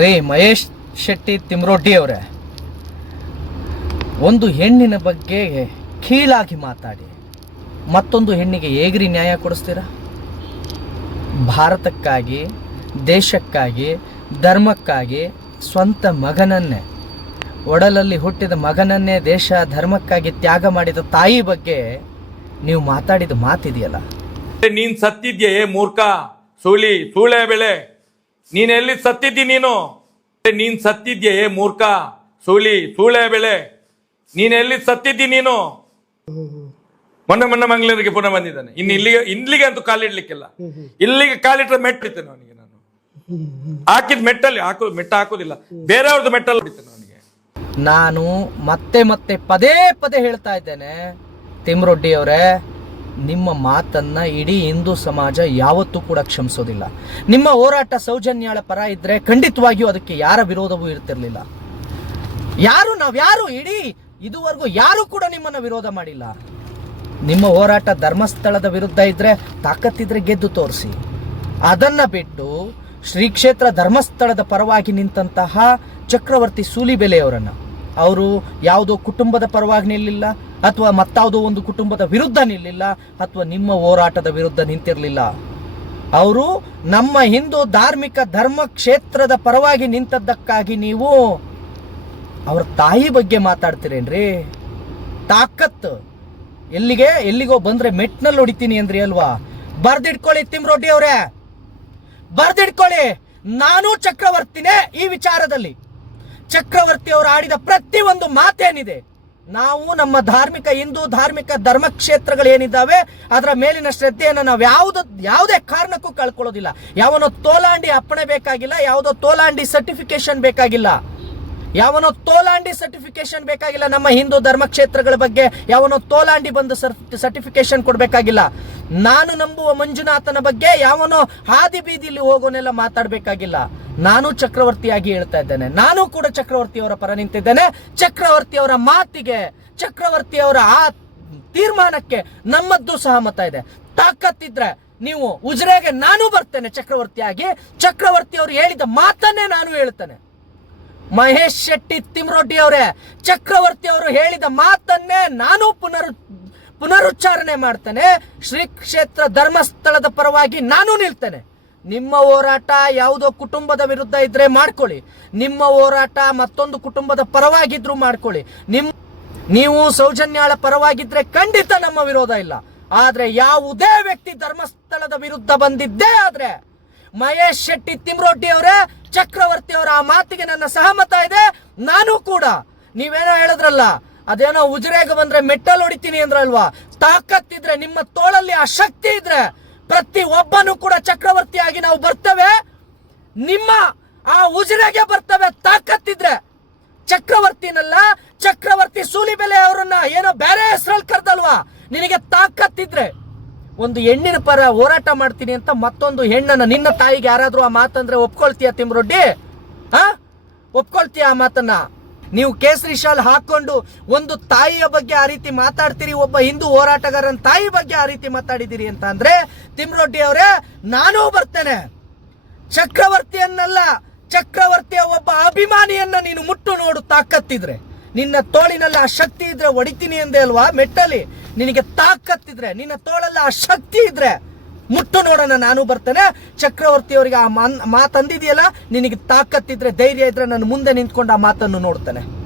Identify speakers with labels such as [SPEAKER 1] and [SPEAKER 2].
[SPEAKER 1] ರೇ ಮಹೇಶ್ ಶೆಟ್ಟಿ ತಿಮ್ರೊಡ್ಡಿ ಅವರೇ ಒಂದು ಹೆಣ್ಣಿನ ಬಗ್ಗೆ ಕೀಳಾಗಿ ಮಾತಾಡಿ ಮತ್ತೊಂದು ಹೆಣ್ಣಿಗೆ ಹೇಗ್ರಿ ನ್ಯಾಯ ಕೊಡಿಸ್ತೀರಾ ಭಾರತಕ್ಕಾಗಿ ದೇಶಕ್ಕಾಗಿ ಧರ್ಮಕ್ಕಾಗಿ ಸ್ವಂತ ಮಗನನ್ನೇ ಒಡಲಲ್ಲಿ ಹುಟ್ಟಿದ ಮಗನನ್ನೇ ದೇಶ ಧರ್ಮಕ್ಕಾಗಿ ತ್ಯಾಗ ಮಾಡಿದ ತಾಯಿ ಬಗ್ಗೆ ನೀವು ಮಾತಾಡಿದ ಮಾತಿದೆಯಲ್ಲ
[SPEAKER 2] ನೀನ್ ಏ ಮೂರ್ಖ ಸೂಳಿ ಸೂಳೆ ಬೆಳೆ ನೀನೆಲ್ಲಿ ಎಲ್ಲಿ ಸತ್ತಿದ್ದಿ ನೀನು ನೀನ್ ಸತ್ತಿದ್ಯ ಏ ಮೂರ್ಖ ಸೂಳಿ ಸೂಳೆ ಬೆಳೆ ನೀನ್ ಎಲ್ಲಿ ಸತ್ತಿದ್ದಿ ನೀನು ಮೊನ್ನೆ ಮೊನ್ನೆ ಮಂಗಳೂರಿಗೆ ಪುನಃ ಬಂದಿದ್ದಾನೆ ಇನ್ನು ಇಲ್ಲಿಗೆ ಇಲ್ಲಿಗೆ ಅಂತೂ ಕಾಲಿಡ್ಲಿಕ್ಕಿಲ್ಲ ಇಲ್ಲಿಗೆ ಕಾಲಿಟ್ರೆ ಮೆಟ್ಟಿತ್ತು ಅವನಿಗೆ ನಾನು ಹಾಕಿದ ಮೆಟ್ಟಲ್ಲಿ ಹಾಕು ಮೆಟ್ಟ ಹಾಕೋದಿಲ್ಲ ಬೇರೆಯವ್ರದ್ದು ಮೆಟ್ಟಲ್ಲಿ ಬಿಡ್ತೇನೆ ಅವನಿಗೆ
[SPEAKER 1] ನಾನು ಮತ್ತೆ ಮತ್ತೆ ಪದೇ ಪದೇ ಹೇಳ್ತಾ ಇದ್ದೇನೆ ತಿಮ್ರೊಡ್ಡಿ ಅವರೇ ನಿಮ್ಮ ಮಾತನ್ನ ಇಡೀ ಹಿಂದೂ ಸಮಾಜ ಯಾವತ್ತೂ ಕೂಡ ಕ್ಷಮಿಸೋದಿಲ್ಲ ನಿಮ್ಮ ಹೋರಾಟ ಸೌಜನ್ಯಾಳ ಪರ ಇದ್ದರೆ ಖಂಡಿತವಾಗಿಯೂ ಅದಕ್ಕೆ ಯಾರ ವಿರೋಧವೂ ಇರ್ತಿರಲಿಲ್ಲ ಯಾರು ನಾವ್ಯಾರು ಇಡೀ ಇದುವರೆಗೂ ಯಾರು ಕೂಡ ನಿಮ್ಮನ್ನ ವಿರೋಧ ಮಾಡಿಲ್ಲ ನಿಮ್ಮ ಹೋರಾಟ ಧರ್ಮಸ್ಥಳದ ವಿರುದ್ಧ ಇದ್ದರೆ ತಾಕತ್ತಿದ್ರೆ ಗೆದ್ದು ತೋರಿಸಿ ಅದನ್ನ ಬಿಟ್ಟು ಶ್ರೀ ಕ್ಷೇತ್ರ ಧರ್ಮಸ್ಥಳದ ಪರವಾಗಿ ನಿಂತಹ ಚಕ್ರವರ್ತಿ ಸೂಲಿಬೆಲೆಯವರನ್ನ ಅವರು ಯಾವುದೋ ಕುಟುಂಬದ ಪರವಾಗಿ ನಿಲ್ಲಿಲ್ಲ ಅಥವಾ ಮತ್ತಾವುದೋ ಒಂದು ಕುಟುಂಬದ ವಿರುದ್ಧ ನಿಲ್ಲಿಲ್ಲ ಅಥವಾ ನಿಮ್ಮ ಹೋರಾಟದ ವಿರುದ್ಧ ನಿಂತಿರಲಿಲ್ಲ ಅವರು ನಮ್ಮ ಹಿಂದೂ ಧಾರ್ಮಿಕ ಧರ್ಮ ಕ್ಷೇತ್ರದ ಪರವಾಗಿ ನಿಂತದ್ದಕ್ಕಾಗಿ ನೀವು ಅವ್ರ ತಾಯಿ ಬಗ್ಗೆ ಮಾತಾಡ್ತೀರೇನ್ರಿ ತಾಕತ್ ಎಲ್ಲಿಗೆ ಎಲ್ಲಿಗೋ ಬಂದ್ರೆ ಮೆಟ್ನಲ್ಲಿ ಹೊಡಿತೀನಿ ಅಂದ್ರಿ ಅಲ್ವಾ ಬರ್ದಿಟ್ಕೊಳ್ಳಿ ರೊಡ್ಡಿ ಅವರೇ ಬರ್ದಿಟ್ಕೊಳ್ಳಿ ನಾನು ಚಕ್ರವರ್ತಿನೇ ಈ ವಿಚಾರದಲ್ಲಿ ಚಕ್ರವರ್ತಿ ಅವರು ಆಡಿದ ಪ್ರತಿ ಒಂದು ಮಾತೇನಿದೆ ನಾವು ನಮ್ಮ ಧಾರ್ಮಿಕ ಹಿಂದೂ ಧಾರ್ಮಿಕ ಧರ್ಮ ಏನಿದ್ದಾವೆ ಅದರ ಮೇಲಿನ ಶ್ರದ್ಧೆಯನ್ನು ನಾವು ಯಾವ್ದು ಯಾವುದೇ ಕಾರಣಕ್ಕೂ ಕಳ್ಕೊಳ್ಳೋದಿಲ್ಲ ಯಾವನೋ ತೋಲಾಂಡಿ ಅಪ್ಪಣೆ ಬೇಕಾಗಿಲ್ಲ ಯಾವುದೋ ತೋಲಾಂಡಿ ಸರ್ಟಿಫಿಕೇಶನ್ ಬೇಕಾಗಿಲ್ಲ ಯಾವನೋ ತೋಲಾಂಡಿ ಸರ್ಟಿಫಿಕೇಶನ್ ಬೇಕಾಗಿಲ್ಲ ನಮ್ಮ ಹಿಂದೂ ಧರ್ಮ ಕ್ಷೇತ್ರಗಳ ಬಗ್ಗೆ ಯಾವನೋ ತೋಲಾಂಡಿ ಬಂದು ಸರ್ಟಿಫಿಕೇಶನ್ ಕೊಡಬೇಕಾಗಿಲ್ಲ ನಾನು ನಂಬುವ ಮಂಜುನಾಥನ ಬಗ್ಗೆ ಯಾವನೋ ಹಾದಿ ಬೀದಿಲಿ ಹೋಗೋನೆಲ್ಲ ಮಾತಾಡಬೇಕಾಗಿಲ್ಲ ನಾನು ಚಕ್ರವರ್ತಿಯಾಗಿ ಹೇಳ್ತಾ ಇದ್ದೇನೆ ನಾನು ಕೂಡ ಚಕ್ರವರ್ತಿಯವರ ಪರ ನಿಂತಿದ್ದೇನೆ ಚಕ್ರವರ್ತಿಯವರ ಮಾತಿಗೆ ಚಕ್ರವರ್ತಿಯವರ ಆ ತೀರ್ಮಾನಕ್ಕೆ ನಮ್ಮದ್ದು ಸಹಮತ ಇದೆ ತಾಕತ್ತಿದ್ರೆ ನೀವು ಉಜ್ರೆಗೆ ನಾನು ಬರ್ತೇನೆ ಚಕ್ರವರ್ತಿಯಾಗಿ ಚಕ್ರವರ್ತಿಯವರು ಹೇಳಿದ ಮಾತನ್ನೇ ನಾನು ಹೇಳ್ತೇನೆ ಮಹೇಶ್ ಶೆಟ್ಟಿ ತಿಮ್ರೊಡ್ಡಿ ಅವರೇ ಚಕ್ರವರ್ತಿ ಅವರು ಹೇಳಿದ ಮಾತನ್ನೇ ನಾನು ಪುನರು ಪುನರುಚ್ಚಾರಣೆ ಮಾಡ್ತೇನೆ ಶ್ರೀ ಕ್ಷೇತ್ರ ಧರ್ಮಸ್ಥಳದ ಪರವಾಗಿ ನಾನು ನಿಲ್ತೇನೆ ನಿಮ್ಮ ಹೋರಾಟ ಯಾವುದೋ ಕುಟುಂಬದ ವಿರುದ್ಧ ಇದ್ರೆ ಮಾಡ್ಕೊಳ್ಳಿ ನಿಮ್ಮ ಹೋರಾಟ ಮತ್ತೊಂದು ಕುಟುಂಬದ ಪರವಾಗಿದ್ರು ಮಾಡ್ಕೊಳ್ಳಿ ನಿಮ್ ನೀವು ಸೌಜನ್ಯಾಳ ಪರವಾಗಿದ್ರೆ ಖಂಡಿತ ನಮ್ಮ ವಿರೋಧ ಇಲ್ಲ ಆದ್ರೆ ಯಾವುದೇ ವ್ಯಕ್ತಿ ಧರ್ಮಸ್ಥಳದ ವಿರುದ್ಧ ಬಂದಿದ್ದೇ ಆದ್ರೆ ಮಹೇಶ್ ಶೆಟ್ಟಿ ತಿಮ್ರೊಡ್ಡಿ ಅವರೇ ಚಕ್ರವರ್ತಿ ಅವರ ಆ ಮಾತಿಗೆ ನನ್ನ ಸಹಮತ ಇದೆ ನಾನು ಕೂಡ ನೀವೇನೋ ಹೇಳಿದ್ರಲ್ಲ ಅದೇನೋ ಉಜಿರೆಗೆ ಬಂದ್ರೆ ಮೆಟ್ಟಲ್ ಹೊಡಿತೀನಿ ಅಂದ್ರಲ್ವಾ ತಾಕತ್ತಿದ್ರೆ ನಿಮ್ಮ ತೋಳಲ್ಲಿ ಆ ಶಕ್ತಿ ಇದ್ರೆ ಪ್ರತಿ ಒಬ್ಬನು ಕೂಡ ಚಕ್ರವರ್ತಿಯಾಗಿ ನಾವು ಬರ್ತೇವೆ ನಿಮ್ಮ ಆ ಉಜಿರೆಗೆ ಬರ್ತವೆ ತಾಕತ್ತಿದ್ರೆ ಚಕ್ರವರ್ತಿನಲ್ಲ ಚಕ್ರವರ್ತಿ ಸೂಲಿಬೆಲೆ ಅವರನ್ನ ಏನೋ ಬೇರೆ ಹೆಸರಲ್ಲಿ ಕರೆದಲ್ವಾ ನಿನಗೆ ತಾಕತ್ತಿದ್ರೆ ಒಂದು ಹೆಣ್ಣಿನ ಪರ ಹೋರಾಟ ಮಾಡ್ತೀನಿ ಅಂತ ಮತ್ತೊಂದು ಹೆಣ್ಣನ್ನು ನಿನ್ನ ತಾಯಿಗೆ ಯಾರಾದರೂ ಆ ಮಾತಂದ್ರೆ ಒಪ್ಕೊಳ್ತೀಯ ತಿಮ್ರೊಡ್ಡಿ ಹಾ ಒಪ್ಕೊಳ್ತೀಯ ಆ ಮಾತನ್ನ ನೀವು ಕೇಸರಿ ಶಾಲ್ ಹಾಕೊಂಡು ಒಂದು ತಾಯಿಯ ಬಗ್ಗೆ ಆ ರೀತಿ ಮಾತಾಡ್ತೀರಿ ಒಬ್ಬ ಹಿಂದೂ ಹೋರಾಟಗಾರನ ತಾಯಿ ಬಗ್ಗೆ ಆ ರೀತಿ ಮಾತಾಡಿದಿರಿ ಅಂತ ಅಂದ್ರೆ ತಿಮ್ರೊಡ್ಡಿ ಅವರೇ ನಾನೂ ಬರ್ತೇನೆ ಚಕ್ರವರ್ತಿಯನ್ನಲ್ಲ ಚಕ್ರವರ್ತಿಯ ಒಬ್ಬ ಅಭಿಮಾನಿಯನ್ನ ನೀನು ಮುಟ್ಟು ನೋಡು ತಾಕತ್ತಿದ್ರೆ ನಿನ್ನ ತೋಳಿನಲ್ಲಿ ಆ ಶಕ್ತಿ ಇದ್ರೆ ಹೊಡಿತೀನಿ ಅಂದೆ ಅಲ್ವಾ ಮೆಟ್ಟಲ್ಲಿ ನಿನಗೆ ಇದ್ರೆ ನಿನ್ನ ತೋಳಲ್ಲಿ ಆ ಶಕ್ತಿ ಇದ್ರೆ ಮುಟ್ಟು ನೋಡೋಣ ನಾನು ಬರ್ತೇನೆ ಚಕ್ರವರ್ತಿ ಅವರಿಗೆ ಆ ಮಾತಂದಿದೆಯಲ್ಲ ನಿನಗೆ ತಾಕತ್ತಿದ್ರೆ ಧೈರ್ಯ ಇದ್ರೆ ನಾನು ಮುಂದೆ ನಿಂತ್ಕೊಂಡು ಆ ಮಾತನ್ನು ನೋಡ್ತೇನೆ